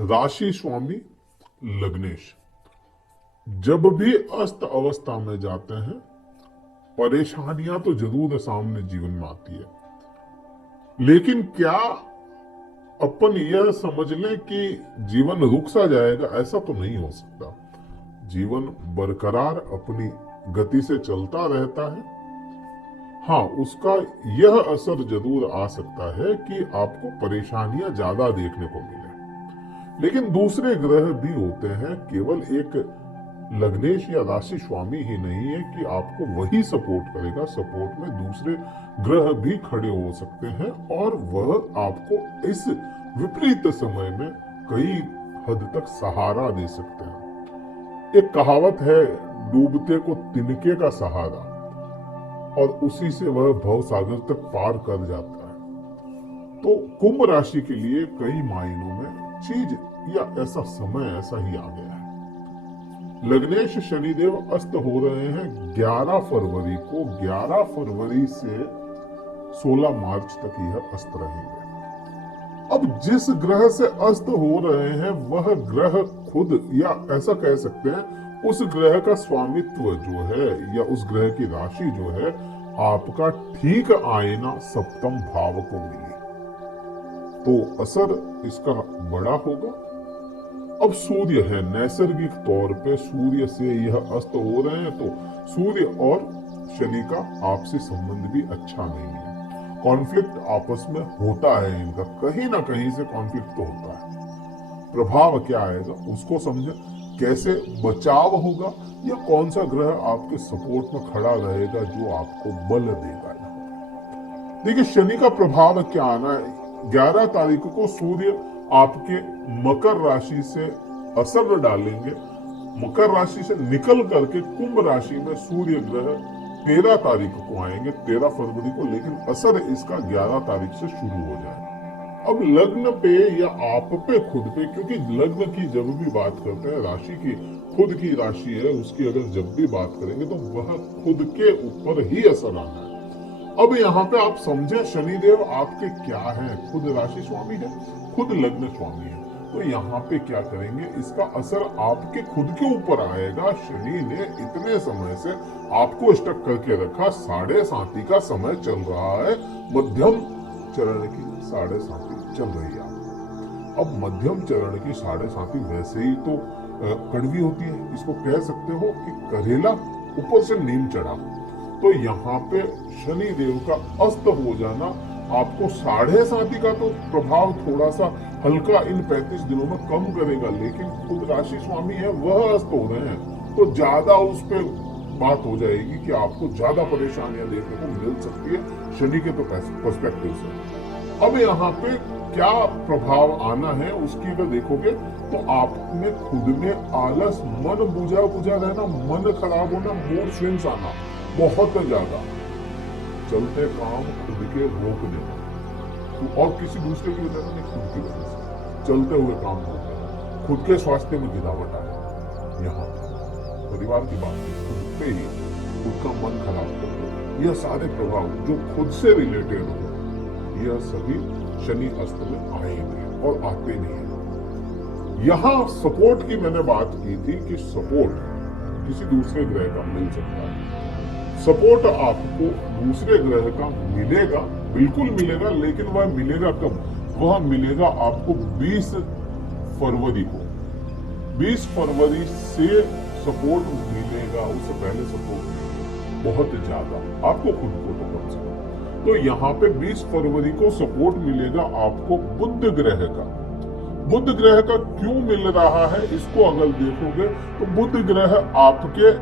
राशि स्वामी लग्नेश जब भी अस्त अवस्था में जाते हैं, परेशानियां तो जरूर सामने जीवन में आती है। लेकिन क्या अपन यह समझ लें कि जीवन रुक सा जाएगा? ऐसा तो नहीं हो सकता। जीवन बरकरार अपनी गति से चलता रहता है। हाँ, उसका यह असर जरूर आ सकता है कि आपको परेशानियां ज्यादा देखने को मिले। लेकिन दूसरे ग्रह भी होते हैं। केवल एक लग्नेश या राशि स्वामी ही नहीं है कि आपको वही सपोर्ट करेगा। सपोर्ट में दूसरे ग्रह भी खड़े हो सकते हैं और वह आपको इस विपरीत समय में कई हद तक सहारा दे सकते हैं। एक कहावत है, डूबते को तिनके का सहारा, और उसी से वह भव सागर तक पार कर जाता है। तो कुंभ राशि के लिए कई मायनों में चीज या ऐसा समय ऐसा ही आ गया है। लग्नेश शनिदेव अस्त हो रहे हैं 11 फरवरी को। 11 फरवरी से 16 मार्च तक यह अस्त रहेंगे। अब जिस ग्रह से अस्त हो रहे हैं वह ग्रह खुद, या ऐसा कह सकते हैं उस ग्रह का स्वामित्व जो है या उस ग्रह की राशि जो है, आपका ठीक आईना सप्तम भाव को मिली, तो असर इसका बड़ा होगा। अब सूर्य है, नैसर्गिक तौर पे सूर्य से यह अस्त हो रहे हैं, तो सूर्य और शनि का आपसी संबंध भी अच्छा नहीं है। कॉन्फ्लिक्ट आपस में होता है इनका, कहीं ना कहीं से कॉन्फ्लिक्ट तो होता है। प्रभाव क्या आएगा उसको समझे, कैसे बचाव होगा, या कौन सा ग्रह आपके सपोर्ट में खड़ा रहेगा जो आपको बल देगा। देखिए, शनि का प्रभाव क्या आना है। 11 तारीख को सूर्य आपके मकर राशि से असर डालेंगे। मकर राशि से निकल करके कुंभ राशि में सूर्य ग्रह 13 तारीख को आएंगे, 13 फरवरी को, लेकिन असर इसका 11 तारीख से शुरू हो जाएगा। अब लग्न पे या आप पे खुद पे, क्योंकि लग्न की जब भी बात करते हैं, राशि की खुद की राशि है, उसकी अगर जब भी बात करेंगे तो वह खुद के ऊपर ही असर आना है। अब यहाँ पे आप समझे, शनिदेव आपके क्या हैं? खुद राशि स्वामी है, खुद लग्न स्वामी है। तो यहाँ पे क्या करेंगे, इसका असर आपके खुद के ऊपर आएगा। शनि ने इतने समय से आपको स्टक करके रखा। 7.5 का समय चल रहा है, मध्यम चरण की 7.5 चल रही है। अब मध्यम चरण की 7.5 वैसे ही तो कड़वी होती है। इसको कह सकते हो कि करेला ऊपर से नीम चढ़ा। तो यहाँ पे शनि देव का अस्त हो जाना आपको 7.5 का तो प्रभाव थोड़ा सा हल्का इन 35 दिनों में कम करेगा, लेकिन खुद राशि स्वामी है, वह अस्त हो रहे हैं, तो ज्यादा उस पर बात हो जाएगी कि आपको ज्यादा परेशानियां देखने को मिल सकती है शनि के तो पर्सपेक्टिव से। अब यहाँ पे क्या प्रभाव आना है उसकी अगर देखोगे तो आप में खुद में आलस, मन बुझा बुझा रहना, मन खराब होना, मूड स्विंग्स आना बहुत ज्यादा, चलते काम खुद के रोक देना, तो और किसी दूसरे की वजह से नहीं, खुद की वजह से चलते हुए काम होगा, खुद के स्वास्थ्य में गिरावट आए। यहाँ परिवार की बात नहीं, खुद पे ही खुद का मन खराब कर दो, यह सारे प्रभाव जो खुद से रिलेटेड हो, यह सभी शनि अस्त में आएंगे और आते नहीं है। यहाँ सपोर्ट की मैंने बात की थी कि सपोर्ट किसी दूसरे ग्रह का मिल सकता है। सपोर्ट आपको दूसरे ग्रह का मिलेगा, बिल्कुल मिलेगा, लेकिन वह मिलेगा कब? वह मिलेगा आपको 20 फरवरी को। 20 फरवरी से सपोर्ट मिलेगा, उससे पहले सपोर्ट मिलेगा बहुत ज्यादा आपको खुद को तो कम से कम। तो यहाँ पे 20 फरवरी को सपोर्ट मिलेगा आपको बुध ग्रह का। बुध ग्रह का क्यों मिल रहा है इसको अगर देखोगे तो बुध ग्रह आपके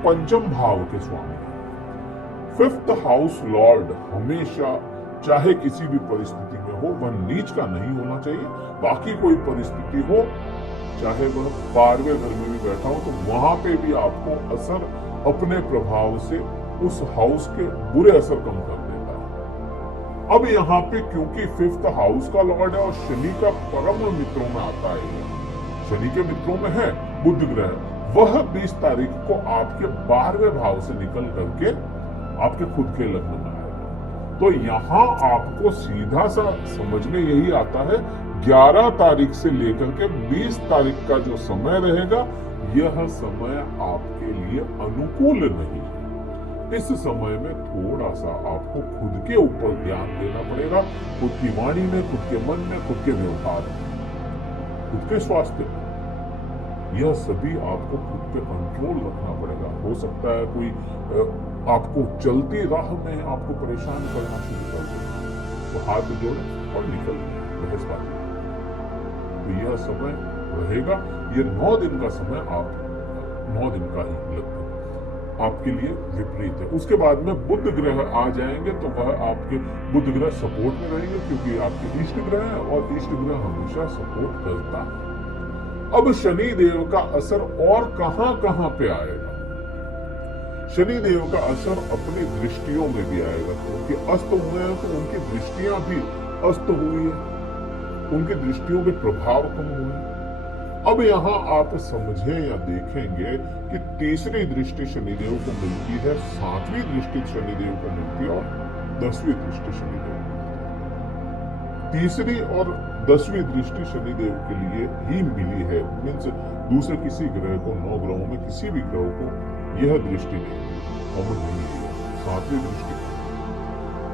पंचम भाव के स्वामी, 5th हाउस लॉर्ड, हमेशा चाहे किसी भी परिस्थिति में हो वह नीच का नहीं होना चाहिए। बाकी कोई परिस्थिति हो, चाहे वह 12वें घर में भी बैठा हो, तो वहां पे भी आपको असर अपने प्रभाव से उस हाउस के बुरे असर कम कर देता है। अब यहाँ पे क्योंकि 5th हाउस का लॉर्ड है और शनि का परम मित्रों में आता है, शनि के मित्रों में है बुध ग्रह, वह 20 तारीख को आपके 12वें भाव से निकल करके आपके खुद के लग्न में आएगा। तो यहाँ आपको सीधा सा समझ में यही आता है, 11 तारीख से लेकर के 20 तारीख का जो समय रहेगा, यह समय आपके लिए अनुकूल नहीं है। इस समय में थोड़ा सा आपको खुद के ऊपर ध्यान देना पड़ेगा, खुद की वाणी में, खुद के मन में, खुद के व्यवहार में, खुद के स्वास्थ्य में। यह सभी आपको खुद पे कंट्रोल रखना पड़ेगा। हो सकता है कोई आपको चलती राह में आपको परेशान करना शुरू कर दे, तो हाथ जोड़े और निकल जाए बृहस्पति। तो यह समय रहेगा, ये 9 दिन का समय, आप 9 दिन का ही लगभग आपके लिए विपरीत है। उसके बाद में बुध ग्रह आ जाएंगे, तो वह आपके बुध ग्रह सपोर्ट में रहेंगे, क्योंकि आपके इष्ट ग्रह है और इष्ट ग्रह हमेशा सपोर्ट करता है। अब शनि देव का असर और कहां कहां पे आएगा? शनि देव का असर अपनी दृष्टियों में भी आएगा, क्योंकि अस्त हुए हैं तो उनकी दृष्टियां भी अस्त हुई है, उनकी दृष्टियों के प्रभाव कम हुए हैं। अब यहाँ आप समझें या देखेंगे कि तीसरी दृष्टि शनिदेव को मिलती है, 7वीं दृष्टि शनिदेव को मिलती है और 10वीं दृष्टि शनिदेव। तीसरी और 10वीं दृष्टि शनिदेव के लिए ही मिली है, मीन्स दूसरे किसी ग्रह को, 9 ग्रहों में किसी भी ग्रह को यह दृष्टि नहीं कॉमन नहीं है, 7वीं दृष्टि।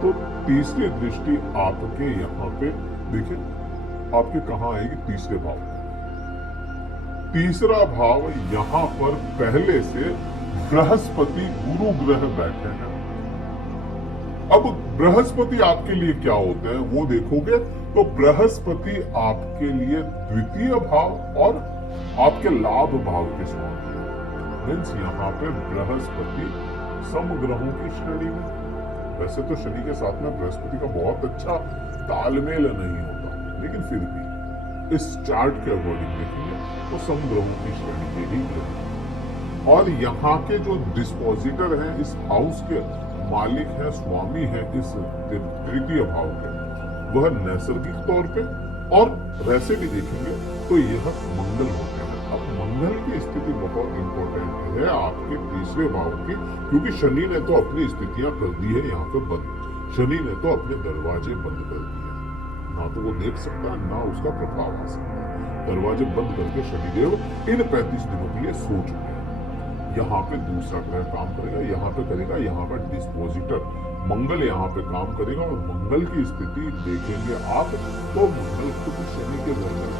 तो तीसरी दृष्टि आपके यहाँ पे देखिए, आपके कहाँ आएगी? तीसरे भाव। तीसरा भाव यहां पर पहले से बृहस्पति गुरु ग्रह बैठे हैं। अब बृहस्पति आपके लिए क्या होते हैं वो देखोगे तो बृहस्पति आपके लिए द्वितीय भाव और आपके लाभ भाव के स्वामी है। मीन्स यहाँ पे बृहस्पति समग्रहों की श्रेणी में। वैसे तो शनि के साथ में बृहस्पति का बहुत अच्छा तालमेल नहीं होता, लेकिन फिर भी इस चार्ट के अकॉर्डिंग देखेंगे तो समग्रहों की श्रेणी के ही ग्रह। और यहाँ के जो डिस्पोजिटर हैं, इस हाउस के मालिक हैं, स्वामी हैं इस तृतीय भाव के, वह नैसर्गिक तौर पे और वैसे भी देखेंगे तो यह मंगल होते हैं। अब मंगल की स्थिति बहुत इंपॉर्टेंट है आपके तीसरे भाव की, क्योंकि शनि ने तो अपनी स्थितियां कर दी है यहाँ पे बंद। शनि ने तो अपने दरवाजे बंद कर दिए, ना तो वो देख सकता है ना उसका प्रभाव आ सकता है। दरवाजे बंद करके शनिदेव इन 35 दिनों के लिए सो चुके हैं। यहाँ पे दूसरा ग्रह काम करेगा, यहाँ पे करेगा, यहाँ पे डिस्पोजिटर मंगल यहाँ पे काम करेगा। और मंगल की स्थिति देखेंगे आप तो मंगल खुद शनि के घर में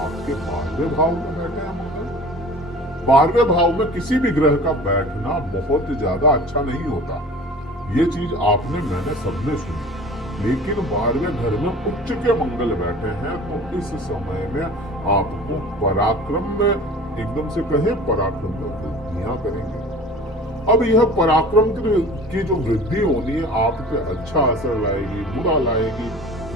आपके 12वें भाव में बैठे हैं। मंगल 12वें भाव में किसी भी ग्रह का बैठना बहुत ज्यादा अच्छा नहीं होता, ये चीज आपने मैंने सबने सुनी। लेकिन 12वें घर में उच्च के मंगल बैठे हैं, तो इस समय में आपको पराक्रम में एकदम से कहे पराक्रम में वृद्धियां करेंगे। अब यह पराक्रम की जो वृद्धि होनी है आप पे अच्छा असर लाएगी, बुरा लाएगी,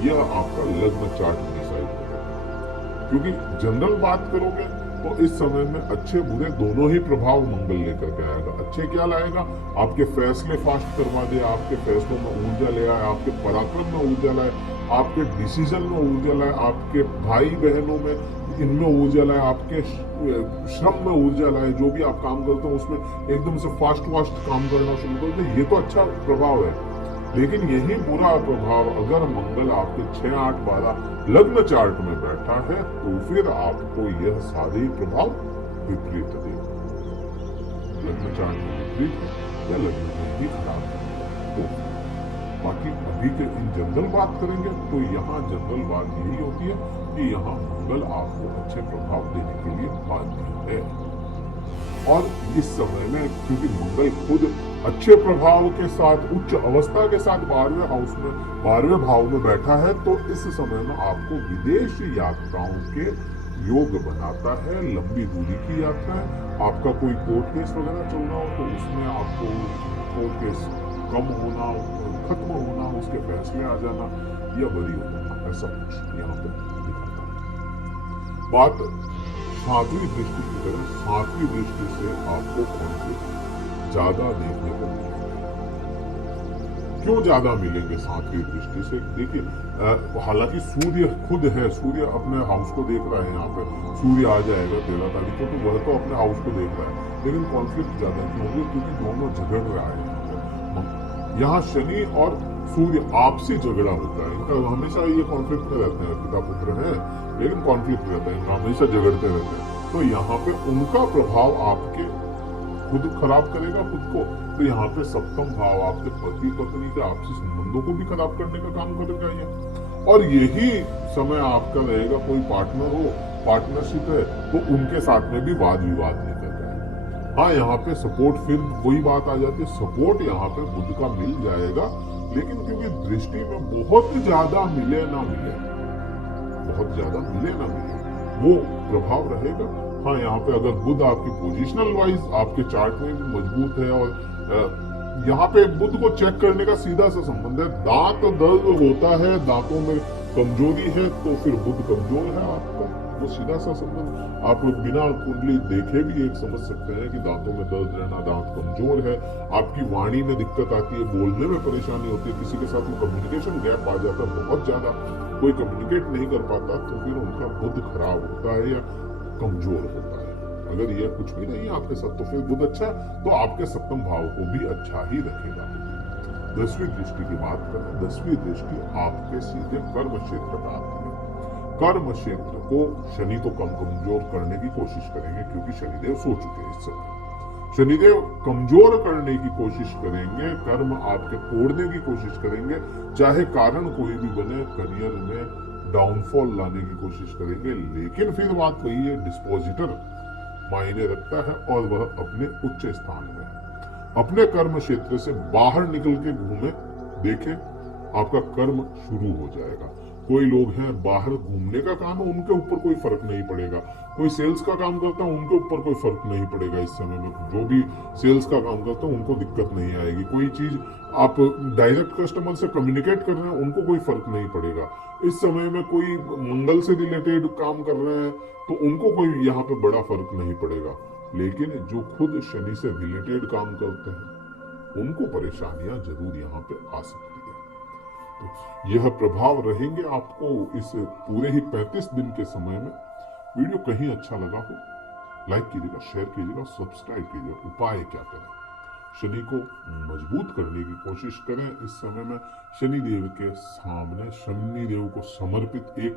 यह आपका लग्न चार्ट डिसाइड करेगा। क्योंकि जनरल बात करोगे तो इस समय में अच्छे बुरे दोनों ही प्रभाव मंगल लेकर के आएगा। अच्छे क्या लाएगा? आपके फैसले फास्ट करवा दे, आपके फैसलों में ऊर्जा ले आए, आपके पराक्रम में ऊर्जा लाए, आपके डिसीजन में ऊर्जा लाए, आपके भाई बहनों में इनमें ऊर्जा लाए, आपके श्रम में ऊर्जा लाए। जो भी आप काम करते हो उसमें एकदम से फास्ट काम करना शुरू कर दे, ये तो अच्छा प्रभाव है। लेकिन यही बुरा प्रभाव अगर मंगल आपके 6, 8, 12 लग्न चार्ट में बैठा है तो फिर आपको यह सारे प्रभाव विपरीत देगा। लग्न चार्ट में विपरीत है या लग्न में भी खराब है। तो बाकी अभी के इन जनरल बात करेंगे तो यहाँ जनरल बात यही होती है कि यहाँ मंगल आपको अच्छे प्रभाव देने के लिए बाध्य है। और इस समय में क्योंकि मंगल खुद अच्छे प्रभाव के साथ उच्च अवस्था के साथ 12वें हाउस में 12वें भाव में बैठा है, तो इस समय में आपको विदेश यात्राओं के योग बनाता है। लंबी दूरी की यात्रा है, आपका कोई कोर्ट केस वगैरह चल रहा हो तो उसमें आपको कोर्ट केस कम होना, खत्म होना, उसके फैसले आ जाना या बरी हो जाना, ऐसा कुछ यहाँ पे दिखाता है। बात 7वीं दृष्टि की तरह, 7वीं दृष्टि से आपको कॉन्फ्लिक्ट ज्यादा देखने को मिलेंगे। क्यों ज्यादा मिलेंगे 7वीं दृष्टि से? देखिए हालांकि सूर्य खुद है, सूर्य अपने हाउस को देख रहा है। यहाँ पे सूर्य आ जाएगा 13 तारीख को, तो वह तो अपने हाउस को देख रहा है, लेकिन कॉन्फ्लिक्ट ज्यादा क्यों होंगे? क्योंकि दोनों झगड़ रहा है। यहाँ शनि और सूर्य आपसी झगड़ा होता है, इनका हमेशा ये कॉन्फ्लिक्ट में रहते हैं, पिता पुत्र हैं लेकिन कॉन्फ्लिक्ट रहता है, इनका हमेशा झगड़ते रहते हैं। तो यहाँ पे उनका प्रभाव आपके खुद खराब करेगा खुद को। तो यहाँ पे सप्तम भाव आपके पति पत्नी के आपसी संबंधों को भी खराब करने का काम करेगा ये। और यही समय आपका रहेगा, कोई पार्टनर हो, पार्टनरशिप है, तो उनके साथ में भी वाद विवाद निकल जाए। हाँ, यहाँ पे सपोर्ट, फिर वही बात आ जाती है, सपोर्ट यहाँ पे बुध का मिल जाएगा, लेकिन क्योंकि दृष्टि में बहुत ज्यादा मिले ना मिले, बहुत ज्यादा मिले ना मिले, वो प्रभाव रहेगा। हाँ, यहाँ पे अगर बुध आपकी पोजिशनल वाइज आपके चार्ट में भी मजबूत है, और यहाँ पे बुध को चेक करने का सीधा सा संबंध है, दांत दर्द होता है, दांतों में कमजोरी है, तो फिर बुध कमजोर है आपका, वो सीधा सा संबंध। आप बिना कुंडली देखे भी एक समझ सकते हैं कि दांतों में दर्द रहना, दांत कमजोर है, आपकी वाणी में दिक्कत आती है, बोलने में परेशानी होती है, किसी के साथ में कम्युनिकेशन गैप आ जाता है बहुत ज्यादा, कोई कम्युनिकेट नहीं कर पाता, तो फिर उनका बुध खराब होता है या कमजोर होता है। अगर यह कुछ भी नहीं है आपके साथ, तो फिर बुध अच्छा है, तो आपके सप्तम भाव को भी अच्छा ही रखेगा। 10वीं दृष्टि की बात करें, 10वीं दृष्टि आपके सीधे कर्म क्षेत्र पर आती है। कर्म क्षेत्र को शनि तो कम कमजोर करने की कोशिश करेंगे, क्योंकि शनिदेव सो चुके हैं इस समय। शनिदेव कमजोर करने की कोशिश करेंगे, कर्म आपके तोड़ने की कोशिश करेंगे, चाहे कारण कोई भी बने, करियर में डाउनफॉल लाने की कोशिश करेंगे। लेकिन फिर बात वही है, डिस्पोजिटर मायने रखता है और वह अपने उच्च स्थान में है। अपने कर्म क्षेत्र से बाहर निकल के घूमे, देखे, आपका कर्म शुरू हो जाएगा। कोई लोग हैं बाहर घूमने का काम है, उनके ऊपर कोई फर्क नहीं पड़ेगा। कोई सेल्स का काम करता है, उनके ऊपर कोई फर्क नहीं पड़ेगा। इस समय में जो भी सेल्स का काम करता है उनको दिक्कत नहीं आएगी। कोई चीज आप डायरेक्ट कस्टमर से कम्युनिकेट कर रहे हैं, उनको कोई फर्क नहीं पड़ेगा। इस समय में कोई मंगल से रिलेटेड काम कर रहे हैं, तो उनको कोई यहाँ पे बड़ा फर्क नहीं पड़ेगा। लेकिन जो खुद शनि से रिलेटेड काम करते हैं, उनको परेशानियां जरूर यहाँ पे आ सकती है। तो यह प्रभाव रहेंगे आपको इस पूरे ही 35 दिन के समय में। वीडियो कहीं अच्छा लगा हो, लाइक कीजिएगा, शेयर कीजिएगा, सब्सक्राइब कीजिएगा। उपाय क्या करें? शनि को मजबूत करने की कोशिश करें। इस समय में शनिदेव के सामने शनिदेव को समर्पित एक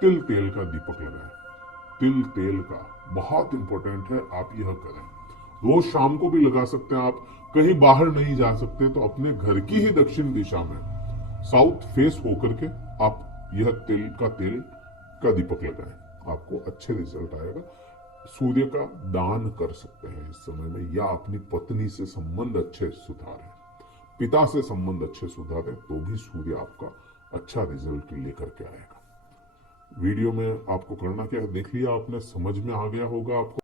तिल तेल का दीपक लगाएं। तिल तेल का बहुत इंपॉर्टेंट है, आप यह करें। रोज शाम को भी लगा सकते हैं। आप कहीं बाहर नहीं जा सकते तो अपने घर की ही दक्षिण दिशा में साउथ फेस होकर के आप यह तिल का दीपक लगाएं, आपको अच्छे रिजल्ट आएगा। सूर्य का दान कर सकते हैं इस समय में, या अपनी पत्नी से संबंध अच्छे सुधारें, पिता से संबंध अच्छे सुधारें, तो भी सूर्य आपका अच्छा रिजल्ट लेकर के आएगा। वीडियो में आपको करना क्या है देख लिया आपने, समझ में आ गया होगा आपको।